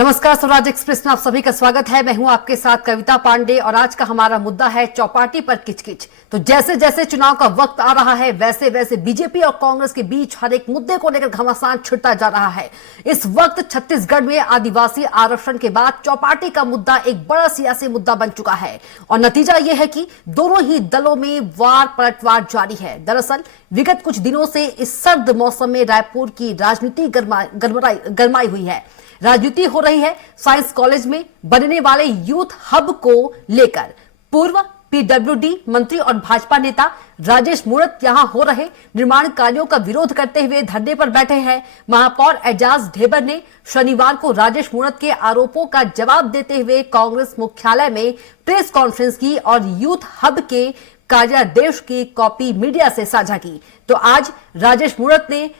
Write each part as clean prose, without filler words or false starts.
नमस्कार, स्वराज एक्सप्रेस में आप सभी का स्वागत है। मैं हूं आपके साथ कविता पांडे और आज का हमारा मुद्दा है चौपाटी पर किचकिच। तो जैसे जैसे चुनाव का वक्त आ रहा है वैसे वैसे बीजेपी और कांग्रेस के बीच हर एक मुद्दे को लेकर घमासान छिड़ता जा रहा है। इस वक्त छत्तीसगढ़ में आदिवासी आरक्षण के बाद चौपाटी का मुद्दा एक बड़ा सियासी मुद्दा बन चुका है और नतीजा यह है कि दोनों ही दलों में वार पलटवार जारी है। दरअसल विगत कुछ दिनों से इस सर्द मौसम में रायपुर की राजनीति गरमाई हुई है। राजनीति हो रही है साइंस कॉलेज में बनने वाले यूथ हब को लेकर। पूर्व पीडब्ल्यूडी मंत्री और भाजपा नेता राजेश मूणत यहां हो रहे निर्माण कार्यों का विरोध करते हुए धरने पर बैठे हैं। महापौर एजाज ढेबर ने शनिवार को राजेश मूणत के आरोपों का जवाब देते हुए कांग्रेस मुख्यालय में प्रेस कॉन्फ्रेंस की और यूथ हब के कार्यादेश की कॉपी मीडिया से साझा की। तो आज राजेश मूणत ने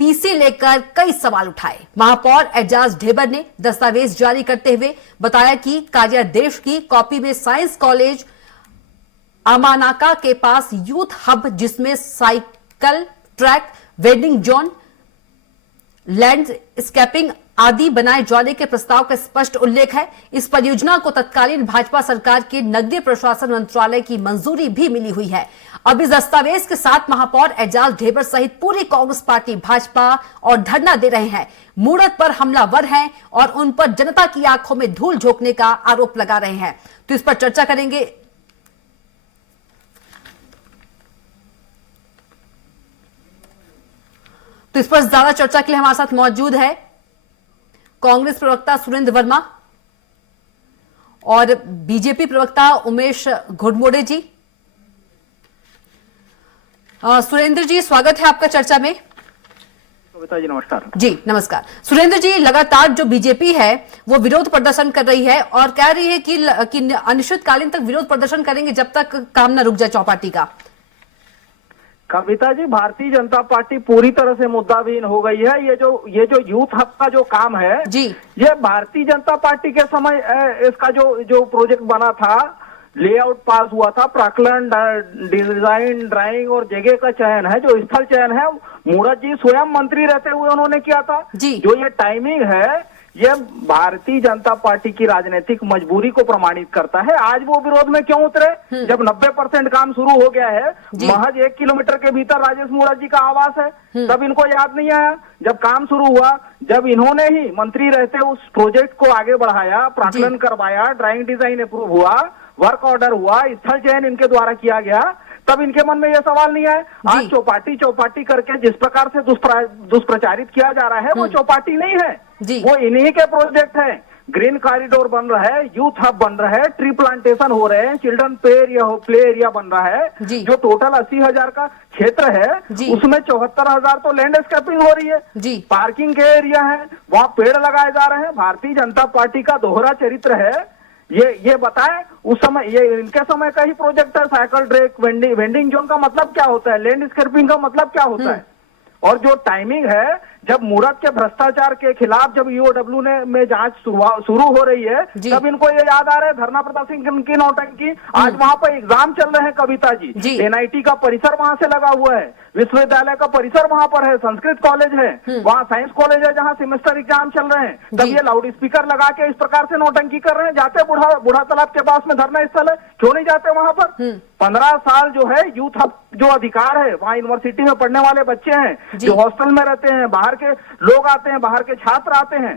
पीसी लेकर कई सवाल उठाए। महापौर एजाज ढेबर ने दस्तावेज जारी करते हुए बताया कि कार्यादेश की कॉपी में साइंस कॉलेज अमानाका के पास यूथ हब जिसमें cycle track, wedding zone, landscaping आदि बनाए जाने के प्रस्ताव का स्पष्ट उल्लेख है। इस परियोजना को तत्कालीन भाजपा सरकार के नगरीय प्रशासन मंत्रालय की मंजूरी भी मिली हुई है। अब इस दस्तावेज के साथ महापौर एजाज ढेबर सहित पूरी कांग्रेस पार्टी भाजपा और धरना दे रहे हैं। मूणत पर हमलावर हैं और उन पर जनता की आंखों में धूल झोंकने का आरोप लगा रहे हैं। तो इस पर चर्चा करेंगे। तो इस पर ज्यादा चर्चा के लिए हमारे साथ मौजूद है कांग्रेस प्रवक्ता सुरेंद्र वर्मा और बीजेपी प्रवक्ता उमेश घुड़मुड़े जी। सुरेंद्र जी, स्वागत है आपका चर्चा में। कविता जी नमस्कार। जी नमस्कार। सुरेंद्र जी, लगातार जो बीजेपी है वो विरोध प्रदर्शन कर रही है और कह रही है कि अनिश्चितकालीन तक विरोध प्रदर्शन करेंगे जब तक काम न रुक जाए चौपाटी का। कविता जी, भारतीय जनता पार्टी पूरी तरह से मुद्दाविहीन हो गई है। ये जो यूथ हब का जो काम है जी, ये भारतीय जनता पार्टी के समय इसका जो प्रोजेक्ट बना था, लेआउट पास हुआ था, प्राक्कलन, डिजाइन, ड्राइंग और जगह का चयन है, जो स्थल चयन है, मूणत जी स्वयं मंत्री रहते हुए उन्होंने किया था। जो ये टाइमिंग है ये भारतीय जनता पार्टी की राजनीतिक मजबूरी को प्रमाणित करता है। आज वो विरोध में क्यों उतरे जब 90% काम शुरू हो गया है? महज 1 किलोमीटर के भीतर राजेश मूणत जी का आवास है। तब इनको याद नहीं आया जब काम शुरू हुआ, जब इन्होंने ही मंत्री रहते उस प्रोजेक्ट को आगे बढ़ाया, प्राक्कलन करवाया, ड्राइंग डिजाइन अप्रूव हुआ, वर्क ऑर्डर हुआ, स्थल चयन इनके द्वारा किया गया, तब इनके मन में यह सवाल नहीं आया। आज चौपाटी करके जिस प्रकार से दुष्प्रचारित किया जा रहा है वो चौपाटी नहीं है, वो इन्हीं के प्रोजेक्ट है। ग्रीन कॉरिडोर बन रहा है, यूथ हब बन रहा है, ट्री प्लांटेशन हो रहे हैं, चिल्ड्रन प्ले एरिया बन रहा है, जो टोटल 80,000 का क्षेत्र है उसमें 74,000 तो लैंडस्केपिंग हो रही है, पार्किंग के एरिया है, वहां पेड़ लगाए जा रहे हैं। भारतीय जनता पार्टी का दोहरा चरित्र है। ये बताएं, उस समय ये इनके समय का ही प्रोजेक्ट है। साइकिल ट्रैक, वेंडिंग जोन का मतलब क्या होता है, लैंडस्केपिंग का मतलब क्या होता है? और जो टाइमिंग है, जब मूणत के भ्रष्टाचार के खिलाफ जब ईओडब्ल्यू में जांच शुरू हो रही है तब इनको ये याद आ रहा है धरना प्रदर्शन की नौटंकी। आज वहां पर एग्जाम चल रहे हैं कविता जी, एनआईटी का परिसर वहां से लगा हुआ है, विश्वविद्यालय का परिसर वहां पर है, संस्कृत कॉलेज है, वहाँ साइंस कॉलेज है जहाँ सेमेस्टर एग्जाम चल रहे हैं। तब ये लाउड स्पीकर लगा के इस प्रकार से नौटंकी कर रहे हैं। जाते बूढ़ा तालाब के पास में धरना स्थल है, क्यों नहीं जाते वहां पर? 15 साल जो है यूथ हब जो अधिकार है, वहाँ यूनिवर्सिटी में पढ़ने वाले बच्चे हैं जो हॉस्टल में रहते हैं, बाहर के लोग आते हैं, बाहर के छात्र आते हैं,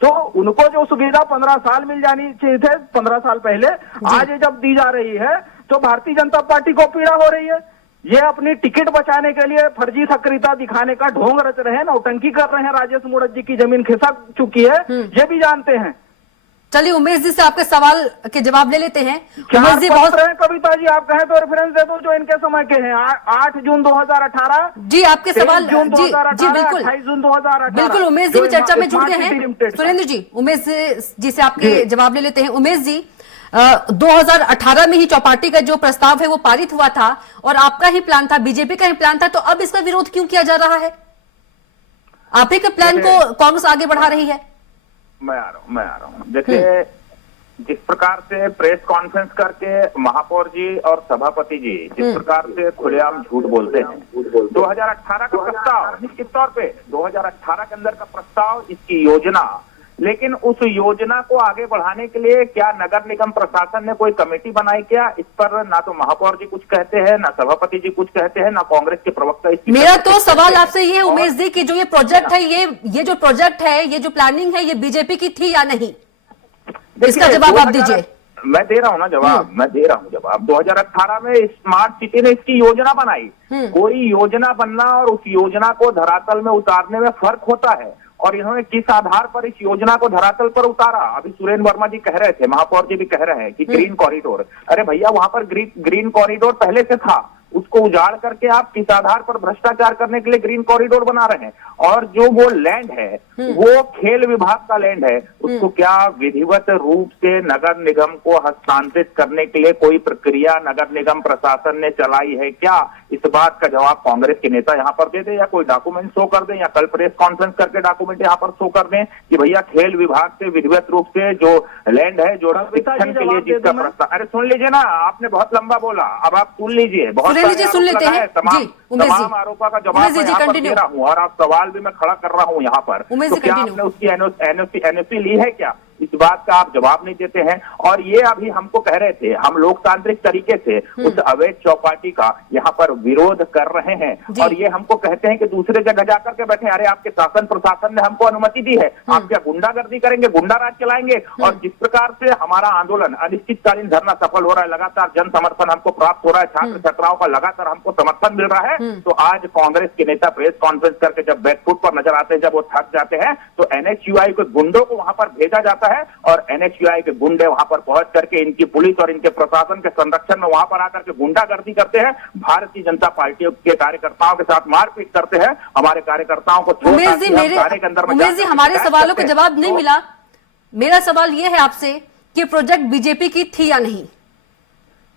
तो उनको जो सुविधा 15 साल मिल जानी चाहिए थे 15 साल पहले, आज ये जब दी जा रही है तो भारतीय जनता पार्टी को पीड़ा हो रही है। ये अपनी टिकट बचाने के लिए फर्जी सक्रियता दिखाने का ढोंग रच रहे हैं, नौटंकी कर रहे हैं। राजेश मूणत जी की जमीन खिसक चुकी है, ये भी जानते हैं। चलिए उमेश जी से आपके सवाल के जवाब ले लेते हैं। उमेश जी बहुत रहे कविता जी, आप कहें तो रेफरेंस दे दो जो इनके समय के हैं। 8 जून 2018 जी आपके सवाल जून 2018, जी बिल्कुल 28 जून 2018 बिल्कुल। उमेश जी भी चर्चा में जुड़ गए हैं। सुरेंद्र जी, उमेश जी से आपके जवाब ले लेते हैं। उमेश जी, 2018 में ही चौपाटी का जो प्रस्ताव है वो पारित हुआ था और आपका ही प्लान था, बीजेपी का ही प्लान था, तो अब इसका विरोध क्यों किया जा रहा है? आप ही के प्लान को कांग्रेस आगे बढ़ा रही है। मैं आ रहा हूँ। देखिए, जिस प्रकार से प्रेस कॉन्फ्रेंस करके महापौर जी और सभापति जी जिस प्रकार से खुलेआम झूठ बोलते हैं, 2018 का प्रस्ताव निश्चित तौर पे 2018 के अंदर का प्रस्ताव, इसकी योजना लेकिन उस योजना को आगे बढ़ाने के लिए क्या नगर निगम प्रशासन ने कोई कमेटी बनाई क्या? इस पर ना तो महापौर जी कुछ कहते हैं, ना सभापति जी कुछ कहते हैं, ना कांग्रेस के प्रवक्ता। मेरा तो सवाल आपसे ये है उमेश जी कि जो ये प्रोजेक्ट है, ये जो प्रोजेक्ट है, ये जो प्लानिंग है, ये बीजेपी की थी या नहीं? इसका जवाब आप दीजिए। मैं दे रहा हूं ना जवाब, मैं दे रहा हूं जवाब। 2018 में स्मार्ट सिटी ने इसकी योजना बनाई। कोई योजना बनना और उस योजना को धरातल में उतारने में फर्क होता है, और इन्होंने किस आधार पर इस योजना को धरातल पर उतारा? अभी सुरेंद्र वर्मा जी कह रहे थे, महापौर जी भी कह रहे हैं कि ग्रीन कॉरिडोर। अरे भैया, वहां पर ग्रीन कॉरिडोर पहले से था, उसको उजाड़ करके आप किस आधार पर भ्रष्टाचार करने के लिए ग्रीन कॉरिडोर बना रहे हैं? और जो वो लैंड है वो खेल विभाग का लैंड है, उसको क्या विधिवत रूप से नगर निगम को हस्तांतरित करने के लिए कोई प्रक्रिया नगर निगम प्रशासन ने चलाई है क्या? इस बात का जवाब कांग्रेस के नेता यहाँ पर दे दे, या कोई डॉक्यूमेंट शो कर दें, या कल प्रेस कॉन्फ्रेंस करके डॉक्यूमेंट यहाँ पर शो कर दें कि भैया खेल विभाग से विधिवत रूप से जो लैंड है, जो शिक्षण के लिए जिसका प्रस्ताव। अरे सुन लीजिए ना, आपने बहुत लंबा बोला, अब आप सुन लीजिए। बहुत सुन लेते हैं। तमाम आरोपों का जवाब मैं यहाँ पर दे रहा हूँ, और आप सवाल भी मैं खड़ा कर रहा हूँ यहाँ पर। तो क्या आपने उसकी एनओसी ली है क्या? इस बात का आप जवाब नहीं देते हैं। और ये अभी हमको कह रहे थे, हम लोकतांत्रिक तरीके से उस अवैध चौपाटी का यहाँ पर विरोध कर रहे हैं, और ये हमको कहते हैं कि दूसरे जगह जाकर के बैठे। अरे आपके शासन प्रशासन ने हमको अनुमति दी है, आप क्या गुंडागर्दी करेंगे, गुंडा राज चलाएंगे? और जिस प्रकार से हमारा आंदोलन अनिश्चितकालीन धरना सफल हो रहा है, लगातार जन समर्थन हमको प्राप्त हो रहा है, छात्र छात्राओं का लगातार हमको समर्थन मिल रहा है, तो आज कांग्रेस के नेता प्रेस कॉन्फ्रेंस करके जब बैकफुट पर नजर आते हैं, जब वो थक जाते हैं, तो एनएचयूआई के गुंडों को वहां पर भेजा जाता है, और एनएचयूआई के गुंडे वहां पर पहुंच करके इनकी पुलिस और इनके प्रशासन के संरक्षण में वहां पर आकर के गुंडागर्दी करते हैं, भारतीय जनता पार्टी के कार्यकर्ताओं के साथ मारपीट करते हैं, हमारे कार्यकर्ताओं को उमेश जी, हमारे सवालों का जवाब नहीं मिला। मेरा सवाल यह है आपसे कि प्रोजेक्ट बीजेपी की थी या नहीं?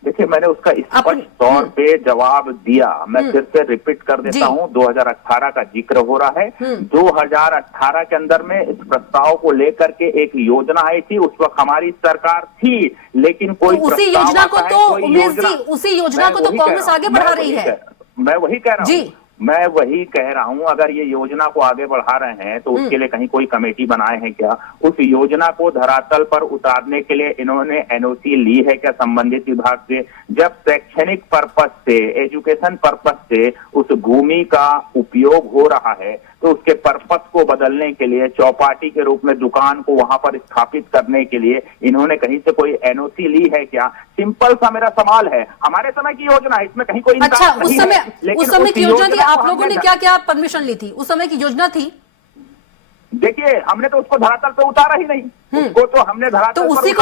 देखिए, मैंने उसका स्पष्ट तौर पे जवाब दिया। मैं फिर से रिपीट कर देता हूँ। 2018 का जिक्र हो रहा है। 2018 के अंदर में इस प्रस्ताव को लेकर के एक योजना आई थी, उस वक्त हमारी सरकार थी, लेकिन कोई तो उसी योजना को तो उमेश जी, उसी योजना को तो कांग्रेस आगे बढ़ा रही है। मैं वही कह रहा हूँ, मैं वही कह रहा हूं। अगर ये योजना को आगे बढ़ा रहे हैं तो उसके लिए कहीं कोई कमेटी बनाए हैं क्या? उस योजना को धरातल पर उतारने के लिए इन्होंने एनओसी ली है क्या संबंधित विभाग से? जब शैक्षणिक पर्पस से, एजुकेशन पर्पस से उस भूमि का उपयोग हो रहा है, तो उसके पर्पस को बदलने के लिए, चौपाटी के रूप में दुकान को वहां पर स्थापित करने के लिए इन्होंने कहीं से कोई एनओसी ली है क्या? सिंपल सा मेरा सवाल है। हमारे समय की योजना है, इसमें कहीं कोई अच्छा, उस समय की योजना थी, आप लोगों ने क्या क्या परमिशन ली थी? उस समय की योजना थी। देखिए, हमने तो उसको धरातल पे उतारा ही नहीं। उसको तो हमने धरातल तो उसी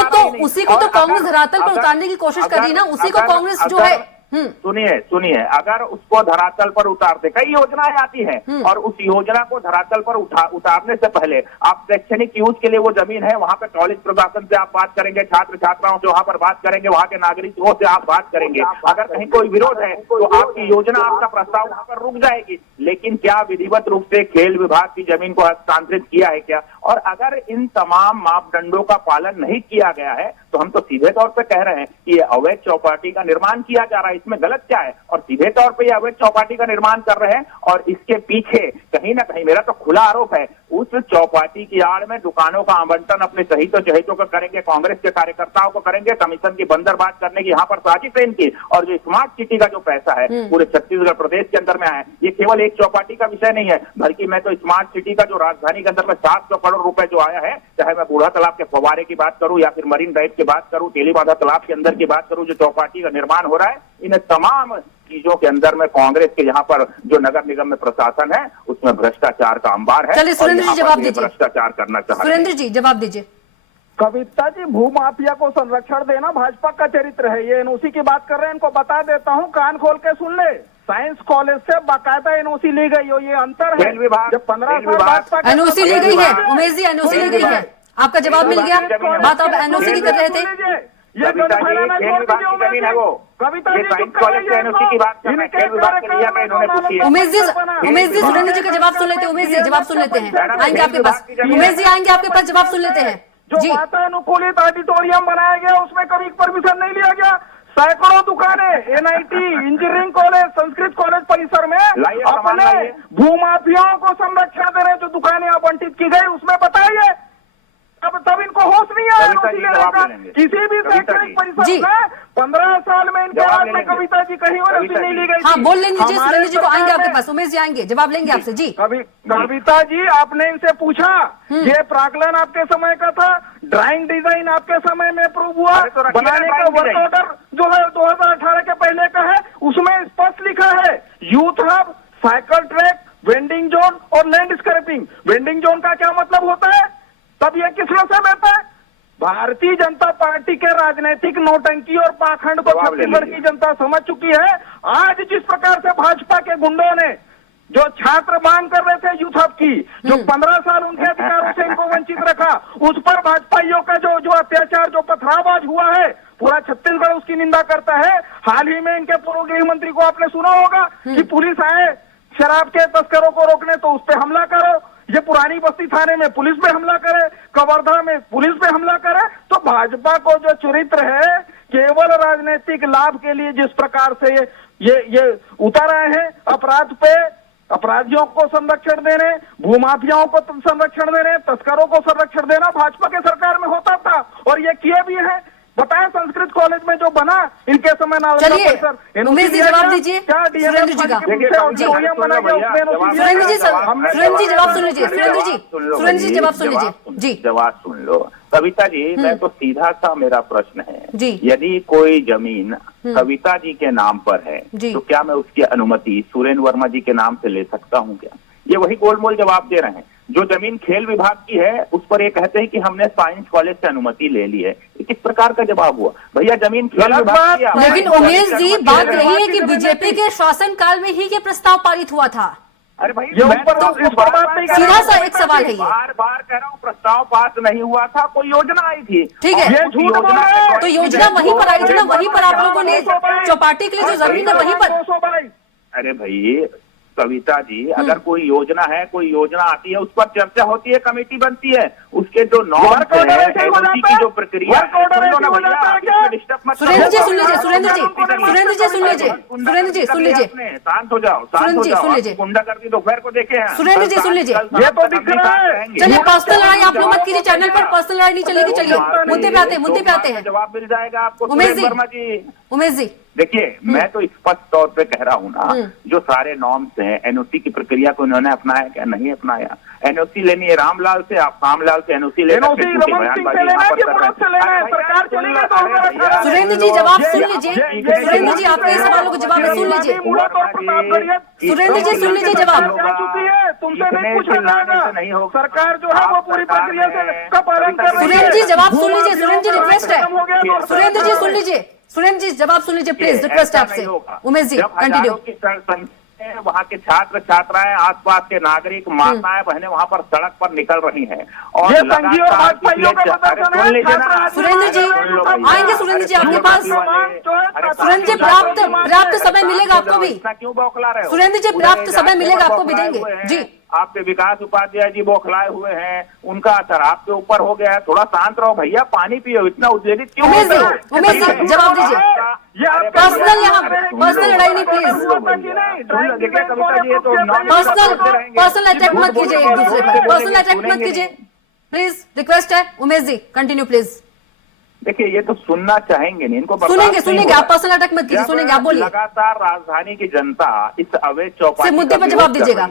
को तो कांग्रेस धरातल पर उतारने की कोशिश कर रही ना, उसी को कांग्रेस जो है। सुनिए, अगर उसको धरातल पर उतारते, कई योजनाएं आती हैं, और उस योजना को धरातल पर उतारने से पहले आप शैक्षणिक यूज के लिए वो जमीन है, वहां पे कॉलेज प्रशासन से आप बात करेंगे, छात्र छात्राओं से वहां पर बात करेंगे, वहां के नागरिकों से आप बात करेंगे। अगर कहीं कोई विरोध है तो आपकी योजना, आपका प्रस्ताव वहां पर रुक जाएगी। लेकिन क्या विधिवत रूप से खेल विभाग की जमीन को हस्तांतरित किया है क्या? और अगर इन तमाम मापदंडों का पालन नहीं किया गया है, तो हम तो सीधे तौर पर कह रहे हैं कि ये अवैध चौपाटी का निर्माण किया जा रहा है, इसमें गलत क्या है? और सीधे तौर पे ये अवैध चौपाटी का निर्माण कर रहे हैं, और इसके पीछे कहीं ना कहीं, मेरा तो खुला आरोप है, उस चौपाटी की आड़ में दुकानों का आवंटन अपने चहेतों को करेंगे, कांग्रेस के कार्यकर्ताओं को करेंगे, कमीशन की बंदरबाज करने की यहाँ पर साजिश है इनकी। और जो स्मार्ट सिटी का जो पैसा है पूरे छत्तीसगढ़ प्रदेश के अंदर में आया है, ये केवल एक चौपाटी का विषय नहीं है, बल्कि मैं तो स्मार्ट सिटी का जो राजधानी के अंदर में 700 करोड़ रुपए जो आया है, चाहे मैं बूढ़ा तालाब के फव्वारे की बात करूं, या फिर मरीन ड्राइव की बात करूं, तेलीबांधा तालाब के अंदर की बात करूं, जो चौपाटी का निर्माण हो रहा है, इन तमाम चीजों के अंदर में कांग्रेस के यहाँ पर जो नगर निगम में प्रशासन है, उसमें भ्रष्टाचार का अंबार है। चलिए सुरेंद्र जी जवाब दीजिए। भ्रष्टाचार करना चाह रहे हैं। सुरेंद्र जी जवाब दीजिए। कविता जी, भूमाफिया को संरक्षण देना भाजपा का चरित्र है। ये एनओसी की बात कर रहे हैं, इनको बता देता हूँ, कान खोल के सुन ले। साइंस कॉलेज से बाकायदा एनओसी ली गई हो, ये अंतर है। जब 15 साल बाद एनओसी ली गई है, उमेश जी एनओसी ली गई है, आपका जवाब मिल गया। बात आप एनओसी की कर रहे थे। ये कविता जी, खेल विभाग की जमीन है वो। कविता ये साइंस कॉलेज से एनओसी की बात कर रहे हैं, खेल विभाग के लिया में इन्होंने पूछी है। उमेश जी सुरेंद्र जी का जवाब सुन लेते हैं। उमेश जी जवाब सुन लेते हैं, आएंगे आपके पास। उमेश जी आएंगे आपके पास, जवाब सुन लेते हैं। जो वातानुकूलित ऑडिटोरियम बनाया गया, उसमें कभी परमिशन नहीं लिया गया। सैकड़ों दुकानें NIT, engineering college, Sanskrit college परिसर में अपने भूमाफियाओं को संरक्षण दे रहे जो दुकानें आवंटित की गई, उसमें बताइए नहीं आया कविता एनओसी जी लेने जवाब का ले लेंगे। किसी भी कविता शैक्षणिक जी। परिषद जी। में 15 साल में इनके जवाब बाद ले में लेंगे। कविता जी कहीं एनओसी कविता नहीं जी। ली गई हाँ थी। बोल लेंगे जी, हमारे सुरेंद्र जी को आएंगे सरकार आपके ने- पास, उमेश जी आएंगे, जवाब लेंगे आपसे जी। कविता जी आपने इनसे पूछा ये प्राक्कलन आपके समय का था, ड्राइंग डिजाइन आपके समय में अप्रूव हुआ, अरे तो रखिए ना बनाने का ड्राइंग वर्क डिजाइन। ऑर्डर जो है 2018 के पहले का है, उसमें स्पष्ट लिखा है youth hub, cycle track, vending zone और लैंड स्क्रैपिंग। वेंडिंग जोन का क्या मतलब होता है, तब ये किस में से बहता है? भारतीय जनता पार्टी के राजनीतिक नौटंकी और पाखंड को जवाब ले छत्तीसगढ़ लीजिए। की जनता समझ चुकी है। आज जिस प्रकार से भाजपा के गुंडों ने जो छात्र मांग कर रहे थे यूथ हब की, जो 15 साल उनके अधिकारों से इनको वंचित रखा, उस पर भाजपाइयों का जो अत्याचार, जो पथराव हुआ है, पूरा छत्तीसगढ़ उसकी निंदा करता है। हाल ही में इनके पूर्व गृह मंत्री को आपने सुना होगा कि पुलिस आए शराब के तस्करों को रोकने तो उस पर हमला करो, ये पुरानी बस्ती थाने में पुलिस पे हमला करे, कवर्धा में पुलिस पे हमला करे। तो भाजपा को जो चरित्र है, केवल राजनीतिक लाभ के लिए जिस प्रकार से ये उतर आए हैं अपराध पे, अपराधियों को संरक्षण देने, भूमाफियाओं को संरक्षण देने, तस्करों को संरक्षण देना भाजपा के सरकार में होता था और ये किए भी हैं। बताएं संस्कृत कॉलेज में जो बना इनके समय नालंदा चलिए, परिसर, उमेश जी जवाब दीजिए। क्या सुरेंद्र जी का। ऑडिटोरियम बना गया उसमें सुरेंद्र जी जवाब सुन लीजिए, सुरेंद्र जी जवाब सुन लीजिए जी। जवाब सुन लो कविता जी, मैं तो सीधा सा मेरा प्रश्न है जी। यदि कोई जमीन कविता जी के नाम पर है जी। तो क्या मैं उसकी अनुमति सुरेंद्र वर्मा जी के नाम से ले सकता हूँ क्या? ये वही गोलमोल जवाब दे रहे हैं। जो जमीन खेल विभाग की है उस पर ये कहते हैं कि हमने साइंस कॉलेज से अनुमति ले ली है। ये किस प्रकार का जवाब हुआ भैया? जमीन खेल विभाग की है। लेकिन उमेश जी बात यही है कि बीजेपी के शासन काल में ही ये प्रस्ताव पारित हुआ था। अरे भाई ये मैं ऊपर तो इस पर बात नहीं कर रहा। सीधा सा एक सवाल है ये। बार बार कह रहा हूँ प्रस्ताव पास नहीं हुआ था, कोई योजना आई थी। ठीक है। और ये उस झूठ बोल योजना रहे हैं। तो योजना वहीं पर आई थी ना, वहीं पर आप लोगों ने चौपाटी के लिए जो जमीन है वहीं पर। अरे भाई कविता जी, अगर कोई योजना है, कोई योजना आती है, उस पर चर्चा होती है, कमेटी बनती है, उसके जो नॉर्म्स है, एनओसी की जो प्रक्रिया है, सुरेंद्र जी सुन लीजिए, सुरेंद्र जी सुन लीजिए, शांत हो जाओ, शांत हो जाओ। गुंडागर्दी दोपहर को देखे हैं। सुरेंद्र जी सुन लीजिए। ये तो दिख रहा है। चलिए पर्सनल लड़ाई आप लोग मत कीजिए, चैनल पर पर्सनल लड़ाई नहीं चलेगी। चलिए मुद्दे पे आते हैं। जवाब मिल जाएगा आपको उमेश जी। वर्मा जी। उमेश जी देखिए मैं तो स्पष्ट तौर पे कह रहा हूँ ना, जो सारे नॉर्म्स हैं, एनओसी की प्रक्रिया को उन्होंने अपनाया क्या नहीं अपनाया? एनओसी लेनी है रामलाल से, आप रामलाल से एनओसी ले एनओसी रमन सिंह से लेना है कि मुराद से लेना है? सरकार चलेगी तो 2018। सुरेंद्र जी जवाब सुन लीजिए। सुरेंद्र जी आपके सवालों का जवाब सुन लीजिए। सुरेंद्र जी सुन लीजिए जवाब। जा चुकी है, तुमसे नहीं पूछा जाएगा। सरकार जो है वो पूरी प्रक्रिया से का पालन कर रही है। सुरेंद्र जी जवाब सुन लीजिए, सुरेंद्र जी रिक्वेस्ट है। सुरेंद्र जी सुन लीजिए, सुरेंद्र जी जवाब सुन लीजिए प्लीज, रिक्वेस्ट है आपसे। उमेश जी कंटिन्यू। वहाँ के छात्र छात्राएं, आसपास के नागरिक, माताएं बहनें वहाँ पर सड़क पर निकल रही हैं और ये संघी और भाजपाइयों का प्रदर्शन है। सुन लीजिए ना सुरेंद्र जी आएंगे, सुरेंद्र जी आपके पास। सुरेंद्र जी पर्याप्त समय मिलेगा आपको भी। क्यों बौखला रहे हो? सुरेंद्र जी पर्याप्त समय मिलेगा आपको भी, देंगे जी। आपके विकास उपाध्याय जी बौखलाए हुए हैं, उनका असर आपके ऊपर हो गया है। थोड़ा शांत रहो भैया, पानी पियो, इतना उद्वेलित क्यों उमेश होते हो? जी जवाब दीजिए। पर्सनल यहाँ पर्सनल लड़ाई नहीं प्लीज। पर्सनल अटैक मत कीजिए एक दूसरे पर, पर्सनल अटैक मत कीजिए प्लीज, रिक्वेस्ट है। Umesh ji continue please. देखिए ये तो सुनना चाहेंगे नहीं, इनको सुनेंगे आप, पर्सनल अटैक मत कीजिए, सुनेंगे आप, बोलिए। लगातार राजधानी की जनता इस अवैध चौपाटी मुद्दे पर जवाब दीजिएगा।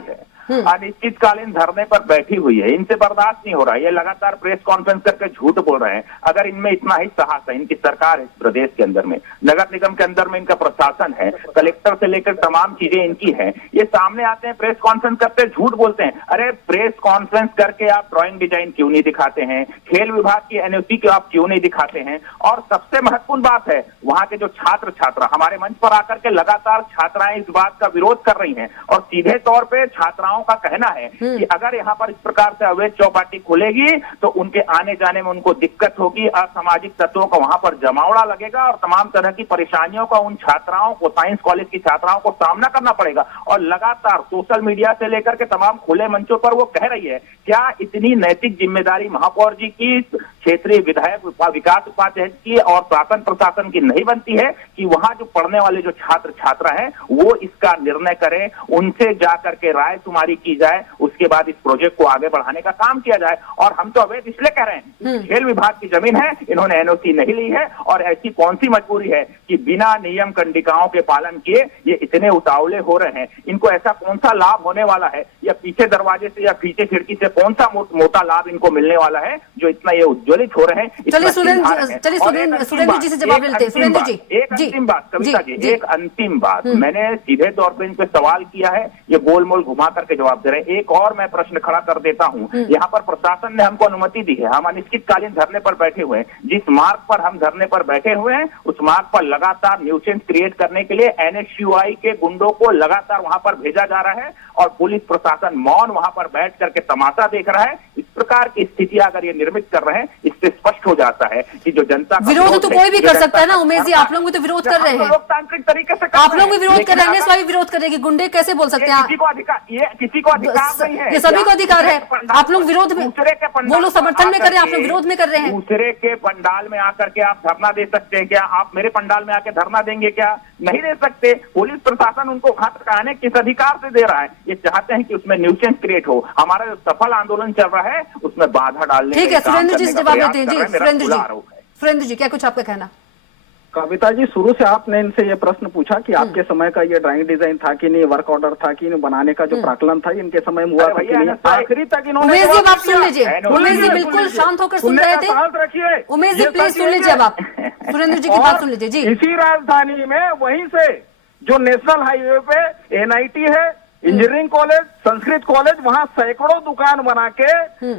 अनिश्चितकालीन धरने पर बैठी हुई है, इनसे बर्दाश्त नहीं हो रहा है। ये लगातार प्रेस कॉन्फ्रेंस करके झूठ बोल रहे हैं। अगर इनमें इतना ही साहस है, इनकी सरकार है इस प्रदेश के अंदर में, नगर निगम के अंदर में इनका प्रशासन है, कलेक्टर से लेकर तमाम चीजें इनकी हैं, ये सामने आते हैं प्रेस कॉन्फ्रेंस करते झूठ बोलते हैं। अरे प्रेस कॉन्फ्रेंस करके आप ड्राइंग डिजाइन क्यों नहीं दिखाते हैं? खेल विभाग की एनओसी को आप क्यों नहीं दिखाते हैं? और सबसे महत्वपूर्ण बात है, वहां के जो छात्र छात्रा हमारे मंच पर आकर के लगातार छात्राएं इस बात का विरोध कर रही हैं और सीधे तौर पर छात्राओं का कहना है कि अगर यहाँ पर इस प्रकार से अवैध चौपाटी खुलेगी तो उनके आने जाने में उनको दिक्कत होगी, असामाजिक तत्वों का वहां पर जमावड़ा लगेगा और तमाम तरह की परेशानियों का उन छात्राओं को, साइंस कॉलेज की छात्राओं को सामना करना पड़ेगा। और लगातार सोशल मीडिया से लेकर के तमाम खुले मंचों पर वो कह रही है। क्या इतनी नैतिक जिम्मेदारी महापौर जी की, क्षेत्रीय विधायक विकास उपाध्याय की और शासन प्रशासन की नहीं बनती है कि वहां जो पढ़ने वाले जो छात्र छात्रा हैं वो इसका निर्णय करें, उनसे जाकर के राय शुमारी तैयारी की जाए, उसके बाद इस प्रोजेक्ट को आगे बढ़ाने का काम किया जाए। और हम तो अवैध इसलिए कह रहे हैं, खेल विभाग की जमीन है, इन्होंने एनओसी नहीं ली है, और ऐसी कौन सी मजबूरी है कि बिना नियम कंडिकाओं के पालन किए ये इतने उतावले हो रहे हैं। इनको ऐसा कौन सा लाभ होने वाला है, या पीछे दरवाजे से या पीछे खिड़की से कौन सा मोटा लाभ इनको मिलने वाला है जो इतना ये उज्ज्वलित हो रहे हैं। चलिए सुरेंद्र जी से जवाब लेते हैं। सुरेंद्र जी, एक अंतिम बात कविता जी, एक अंतिम बात, मैंने सीधे तौर पर इन पे सवाल किया है, ये गोल मोल घुमा करके जवाब दे रहे हैं। एक और मैं प्रश्न खड़ा कर देता हूं, यहाँ पर प्रशासन ने हमको अनुमति दी है, हम अनिश्चितकालीन धरने पर बैठे हुए हैं। जिस मार्ग पर हम धरने पर बैठे हुए हैं उस मार्ग पर लगातार न्यूसेंस क्रिएट करने के लिए एनएसयूआई के गुंडों को लगातार वहां पर भेजा जा रहा है, और पुलिस प्रशासन मौन वहां पर बैठ करके तमाशा देख रहा है। इस प्रकार की स्थिति अगर ये निर्मित कर रहे हैं, इससे स्पष्ट हो जाता है कि जो जनता विरोध तो कोई भी कर सकता है ना उमेश जी, आप लोग भी तो विरोध कर रहे हैं, लोकतांत्रिक तरीके से आप लोग भी विरोध कर रहे हैं, स्वाभाविक विरोध करेंगे, गुंडे कैसे बोल सकते हैं? किसी को अधिकार, ये किसी को अधिकार नहीं है, ये सभी को अधिकार है। आप लोग विरोध में, वो लोग समर्थन में कर रहे हैं, आप लोग विरोध में कर रहे हैं। दूसरे के पंडाल में आकर के आप धरना दे सकते हैं क्या? आप मेरे पंडाल में आके धरना देंगे क्या? नहीं दे सकते। पुलिस प्रशासन उनको वहां तक आने किस अधिकार से दे रहा है? ये चाहते हैं कि उसमें न्यूसेंस क्रिएट हो। हमारा जो सफल आंदोलन चल रहा है उसमें बाधा डालने। ठीक है, सुरेंद्र जी से जवाब देते हैं। जी सुरेंद्र जी, क्या कुछ आपका कहना? कविता जी, शुरू से आपने इनसे ये प्रश्न पूछा कि आपके समय का ये ड्राइंग डिजाइन था कि नहीं, वर्क ऑर्डर था कि नहीं, बनाने का जो प्राक्कलन था इनके समय में हुआ था कि नहीं, आखिरी तक इन्होंने। उमेश जी आप सुन लीजिए, उमेश जी बिल्कुल शांत होकर सुन रहे थे। उमेश जी प्लीज सुन लीजिए, अब आप सुरेंद्र जी की बात सुन लीजिए। जी, इसी राजधानी में वहीं से जो नेशनल हाईवे पे एनआईटी है, इंजीनियरिंग कॉलेज, संस्कृत कॉलेज, वहां सैकड़ों दुकान बना के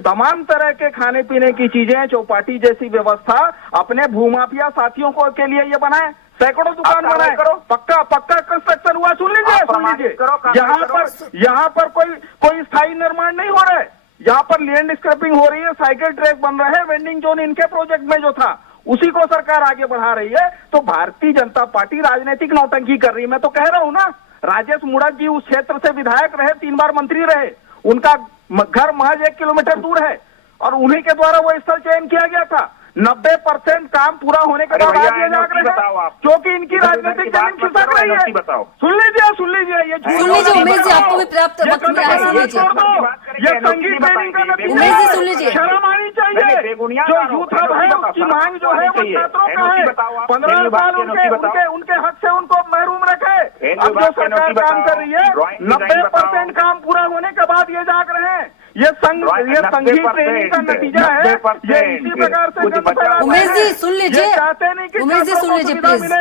तमाम तरह के खाने पीने की चीजें, चौपाटी जैसी व्यवस्था अपने भूमाफिया साथियों को के लिए ये बनाए, सैकड़ों दुकान बनाए, पक्का कंस्ट्रक्शन हुआ। सुन लीजिए, यहाँ पर कोई स्थायी निर्माण नहीं हो रहा है, यहाँ पर लैंड स्क्रैपिंग हो रही है, साइकिल ट्रैक बन रहे हैं, वेंडिंग जोन इनके प्रोजेक्ट में जो था उसी को सरकार आगे बढ़ा रही है। तो भारतीय जनता पार्टी राजनीतिक नौटंकी कर रही है। मैं तो कह रहा हूं ना, राजेश मुड़क जी उस क्षेत्र से विधायक रहे, 3 बार मंत्री रहे, उनका घर महज 1 किलोमीटर दूर है, और उन्हीं के द्वारा वो स्थल चयन किया गया था। 90% काम पूरा होने के बाद आगे जाकर क्योंकि इनकी राजनीतिक जमीन खिसक रही है। सुन लीजिए, ये सुन लीजिए उमेश जी, आपको भी पर्याप्त वक्त मिला है, सुन लीजिए। ये संगीत ट्रेनिंग का नतीजा उमेश जी है, सुन लीजिए। शर्म आनी चाहिए। जो यूथ हब है उसकी मांग जो है वो छात्रों का है, 15 साल उनके हक से उनको महरूम रखे। अब जो सरकार काम कर रही है, 90% काम पूरा होने के बाद ये जाग रहे हैं। ये संगीत ट्रेनिंग का नतीजा है। ये इसी प्रकार से उमेश जी सुन लीजिए, चाहते नहीं कि उमेश जी सुन लीजिए प्लीज।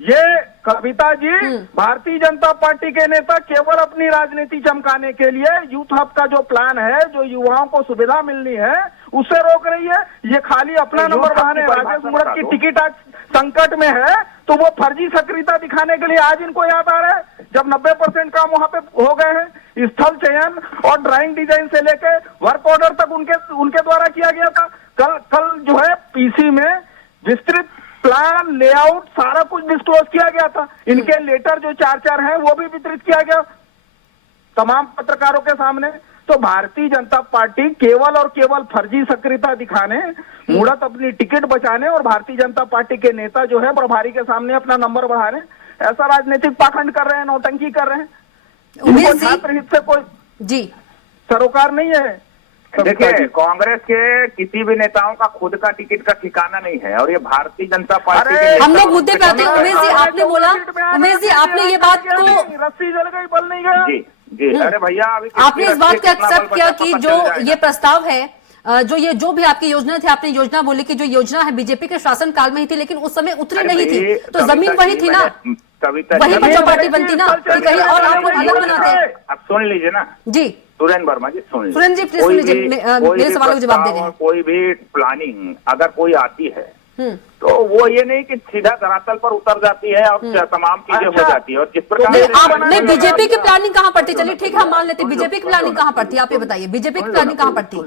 ये कविता जी, भारतीय जनता पार्टी के नेता केवल अपनी राजनीति चमकाने के लिए यूथ हब का जो प्लान है, जो युवाओं को सुविधा मिलनी है, उससे रोक रही है। ये खाली अपना नंबर बढ़ाने, राजेश मुड़क की टिकट आज संकट में है तो वो फर्जी सक्रियता दिखाने के लिए आज इनको याद आ रहा है, जब 90% काम वहां पे हो गए हैं। स्थल चयन और ड्राइंग डिजाइन से लेके वर्क ऑर्डर तक उनके द्वारा किया गया था। कल जो है पीसी में विस्तृत प्लान, लेआउट सारा कुछ डिस्क्लोज किया गया था। इनके लेटर जो 4 हैं वो भी वितरित किया गया तमाम पत्रकारों के सामने। तो भारतीय जनता पार्टी केवल और केवल फर्जी सक्रियता दिखाने, मुड़त अपनी टिकट बचाने और भारतीय जनता पार्टी के नेता जो है प्रभारी के सामने अपना नंबर बढ़ाने, ऐसा राजनीतिक पाखंड कर रहे हैं, नौटंकी कर रहे हैं। इनको छात्र हित से कोई जी सरोकार नहीं है। देखिए, कांग्रेस के किसी भी नेताओं का खुद का टिकट का ठिकाना नहीं है, और ये भारतीय जनता पार्टी के हम लोग मुद्दे पे आते हैं। उमेश जी आपने बोला, उमेश जी आपने ये बात को, रस्सी जल गई, बल नहीं गया। जी, अरे भैया अभी आपने इस बात को एक्सेप्ट किया कि जो ये प्रस्ताव है, जो भी आपकी योजना थी, आपने योजना बोली कि जो योजना है बीजेपी के शासन काल में ही थी, लेकिन उस समय उतरी नहीं थी, तो जमीन वही थी ना, वही पर चौपाटी बनती ना, कहीं और आप लोग अलग बनाते। अब सुन लीजिए ना जी, सुरेंद्र वर्मा जी सुन लीजिए। सुरेंद्र जी प्लीज सुन लीजिए, मेरे सवालों का जवाब दे रहे हैं। कोई भी प्लानिंग अगर कोई आती है तो वो ये नहीं कि सीधा धरातल पर उतर जाती है और तमाम चीजें हो जाती है। और जिस प्रकार नहीं, बीजेपी की प्लानिंग कहाँ पर थी? चलिए ठीक है, हम मान लेते हैं बीजेपी की प्लानिंग कहाँ पर थी, आप ये बताइए बीजेपी की प्लानिंग कहाँ पर थी?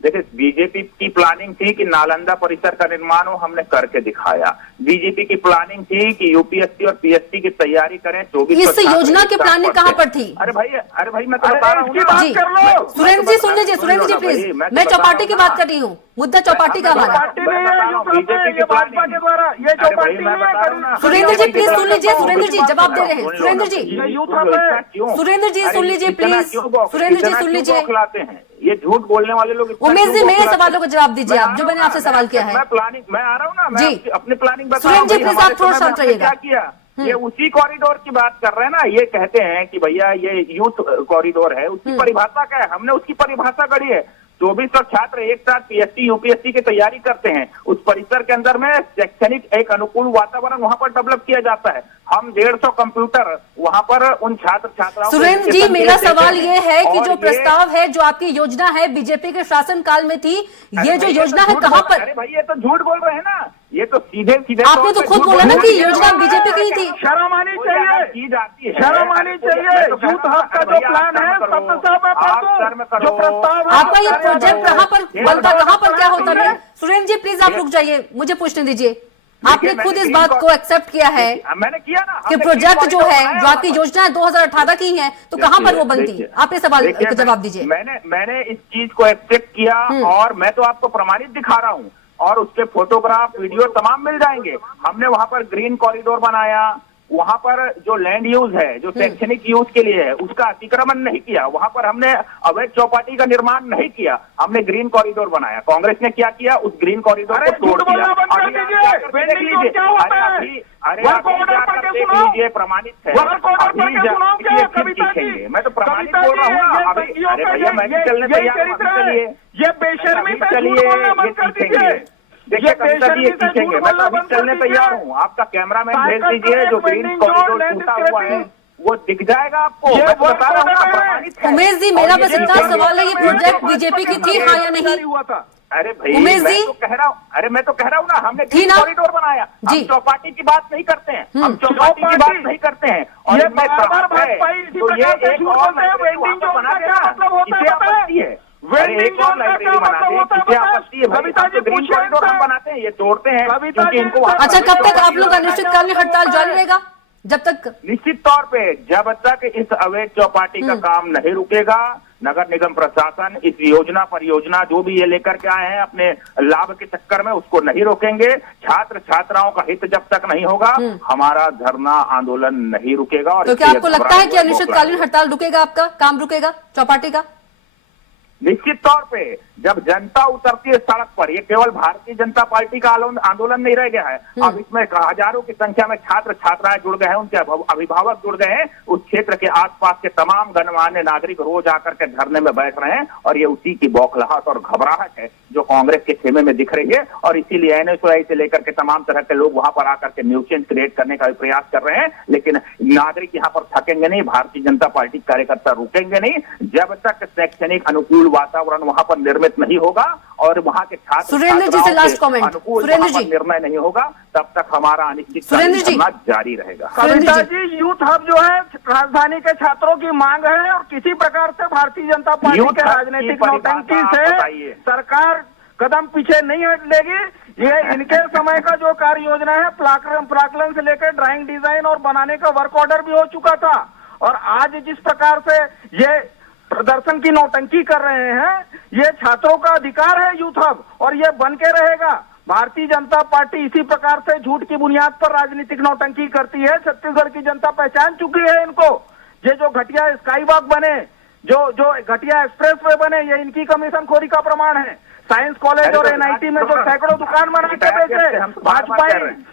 देखिए, बीजेपी की प्लानिंग थी कि नालंदा परिसर का निर्माण हो, हमने करके दिखाया। बीजेपी की प्लानिंग थी कि यूपीएससी और पीएससी की तैयारी करें। 24 इस योजना की प्लानिंग कहाँ पर थी? अरे भाई मैं तो बता रहा हूँ ना। जी सुरेंद्र जी सुन लीजिए, सुरेंद्र जी प्लीज, मैं चौपाटी की बात कर रही हूँ, मुद्दा चौपाटी का हमारा। बीजेपी की भाजपा के द्वारा ये चौपाटी नहीं है। सुरेंद्र जी प्लीज सुन लीजिए, सुरेंद्र जी जवाब दे रहे हैं। सुरेंद्र जी, सुरेंद्र जी सुन लीजिए प्लीज, सुरेंद्र जी सुन लीजिए। खिलाते हैं ये झूठ बोलने वाले लोग। उमेश जी मेरे सवालों का जवाब दीजिए आप, जो मैंने आपसे सवाल किया है। मैं आ रहा हूँ ना, जी मैं अपनी प्लानिंग बता सुरेंद्र जी प्लीज आप थोड़ा शांत रहिएगा। क्या किया, ये उसी कॉरिडोर की बात कर रहे हैं ना। ये कहते हैं कि भैया ये यूथ कॉरिडोर है, उसकी परिभाषा क्या है? हमने उसकी परिभाषा करी है। 2400 छात्र एक साथ पीएससी यूपीएससी की तैयारी करते हैं। उस परिसर के अंदर में शैक्षणिक एक अनुकूल वातावरण वहां पर डेवलप किया जाता है। हम 150 कंप्यूटर वहां पर उन छात्र छात्राओं। सुरेंद्र जी मेरा सवाल ये है कि जो प्रस्ताव है, जो आपकी योजना है बीजेपी के शासन काल में थी, ये जो योजना है कहाँ पर? अरे भाई ये तो झूठ बोल रहे हैं ना, ये तो सीधे सीधे आपने तो खुद बोला ना कि योजना बीजेपी की ही थी। शर्म आनी चाहिए, की जाती है, शर्म आनी चाहिए। यूथ हब का जो प्लान है सब साहब मैं पढ़ दूं, जो प्रस्ताव आपका ये प्रोजेक्ट कहाँ पर बनता, कहाँ पर क्या होता है? सुरेंद्र जी प्लीज आप रुक जाइए, मुझे पूछने दीजिए। आपने खुद इस बात को एक्सेप्ट किया है, मैंने किया ना, कि प्रोजेक्ट जो है, जो आपकी योजना है 2018 की है, तो कहाँ पर वो बनती? आप ये सवाल का जवाब दीजिए। मैंने इस चीज को एक्सेप्ट किया और मैं तो आपको प्रमाणित दिखा रहा हूँ, और उसके फोटोग्राफ वीडियो तमाम मिल जाएंगे। हमने वहां पर ग्रीन कॉरिडोर बनाया, वहां पर जो लैंड यूज है, जो शैक्षणिक यूज के लिए है, उसका अतिक्रमण नहीं किया। वहां पर हमने अवैध चौपाटी का निर्माण नहीं किया, हमने ग्रीन कॉरिडोर बनाया। कांग्रेस ने क्या किया, उस ग्रीन कॉरिडोर को तोड़ दिया। लीजिए, प्रमाणित है, मैं तो प्रमाणित बोल रहा हूँ ना। अरे भैया मैं भी चलने तैयार हूँ, चलिए ये बेशर्मी पे चलिए, ये सीखेंगे। देखिए कविता जी ये सीखेंगे, मैं तो अभी चलने तैयार हूँ। आपका कैमरामैन भेज दीजिए, जो ग्रीन कॉरिडोर टूटा हुआ है वो दिख जाएगा आपको। मैं तो बता रहा हूँ ना, प्रमाणित है। उमेश जी मेरा बस इतना सवाल है, ये प्रोजेक्ट बीजेपी की थी हाँ या नहीं? अरे भाई उमेश मैं जी तो कह रहा हूँ, अरे मैं तो कह रहा हूँ ना, हमने थी ना? कॉरिडोर बनाया। जी। हम चौपाटी की बात नहीं करते हैं, हम चौपाटी की बात नहीं करते हैं। और ये इसमें बार-बार है, तो ये एक और वेंडिंग जोन बना का क्या देना, मतलब होता इसे है? आपत्ति है। वेंडिंग जोन का क्या मतलब होता है? कविता जी ग्रीन कॉरिडोर हम बनाते हैं, ये तोड़ते हैं क्योंकि इनको। अच्छा कब तक आप लोग अनिश्चितकालीन हड़ताल जारी रहेगा? जब तक? निश्चित तौर पे जब तक इस अवैध चौपाटी का काम नहीं रुकेगा, नगर निगम प्रशासन इस योजना परियोजना जो भी ये लेकर के आए हैं अपने लाभ के चक्कर में, उसको नहीं रोकेंगे। छात्र छात्राओं का हित जब तक नहीं होगा, हमारा धरना आंदोलन नहीं रुकेगा। और तो क्या आपको लगता है कि अनिश्चितकालीन हड़ताल रुकेगा, आपका काम रुकेगा चौपाटी का? निश्चित तौर पे जब जनता उतरती है सड़क पर, ये केवल भारतीय जनता पार्टी का आंदोलन नहीं रह गया है, अब इसमें हजारों की संख्या में छात्र छात्राएं जुड़ गए हैं, उनके अभिभावक जुड़ गए हैं। उस क्षेत्र के आसपास के तमाम गणमान्य नागरिक रोज आकर के धरने में बैठ रहे हैं, और ये उसी की बौखलाहट और घबराहट है जो कांग्रेस के खेमे में दिख रही है। और इसीलिए एनएसयूआई से लेकर के तमाम तरह के लोग वहां पर आकर के न्यूसेंस क्रिएट करने का भी प्रयास कर रहे हैं। लेकिन नागरिक यहाँ पर थकेंगे नहीं, भारतीय जनता पार्टी कार्यकर्ता रुकेंगे नहीं जब तक शैक्षणिक अनुकूल वातावरण वहां पर निर्मित नहीं होगा और वहां के छात्र सुरेंद्र जी से लास्ट कमेंट, सुरेंद्र जी निर्णय नहीं होगा, तब तक हमारा अनिश्चित धरना जारी रहेगा। कविता जी यूथ हब जो है राजधानी के छात्रों की मांग है, और किसी प्रकार से भारतीय जनता पार्टी के राजनीतिक नौटंकी से सरकार कदम पीछे नहीं हट लेगी। ये इनके समय का जो कार्य योजना है, प्राक्कलन से लेकर ड्राइंग डिजाइन और बनाने का वर्क ऑर्डर भी हो चुका था, और आज जिस प्रकार से ये प्रदर्शन की नौटंकी कर रहे हैं, ये छात्रों का अधिकार है यूथ हब, और ये बन के रहेगा। भारतीय जनता पार्टी इसी प्रकार से झूठ की बुनियाद पर राजनीतिक नौटंकी करती है। छत्तीसगढ़ की जनता पहचान चुकी है इनको। ये जो घटिया स्काई वॉक बने, जो घटिया एक्सप्रेस वे बने, ये इनकी कमीशन खोरी का प्रमाण है। साइंस कॉलेज और एनआईटी में जो सैकड़ों दुकान बना के बेचे भाजपा,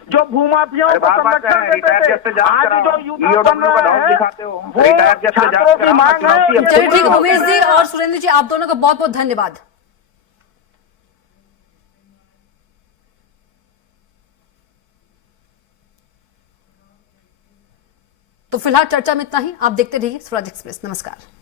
जो भूमाफियाओं को संरक्षण देते थे, आज जो यूथ बन रहा है वो छात्रों की मांग है। चलिए ठीक, उमेश जी और सुरेंद्र जी आप दोनों का बहुत बहुत धन्यवाद। तो फिलहाल चर्चा में इतना ही। आप देखते रहिए स्वराज एक्सप्रेस। नमस्कार।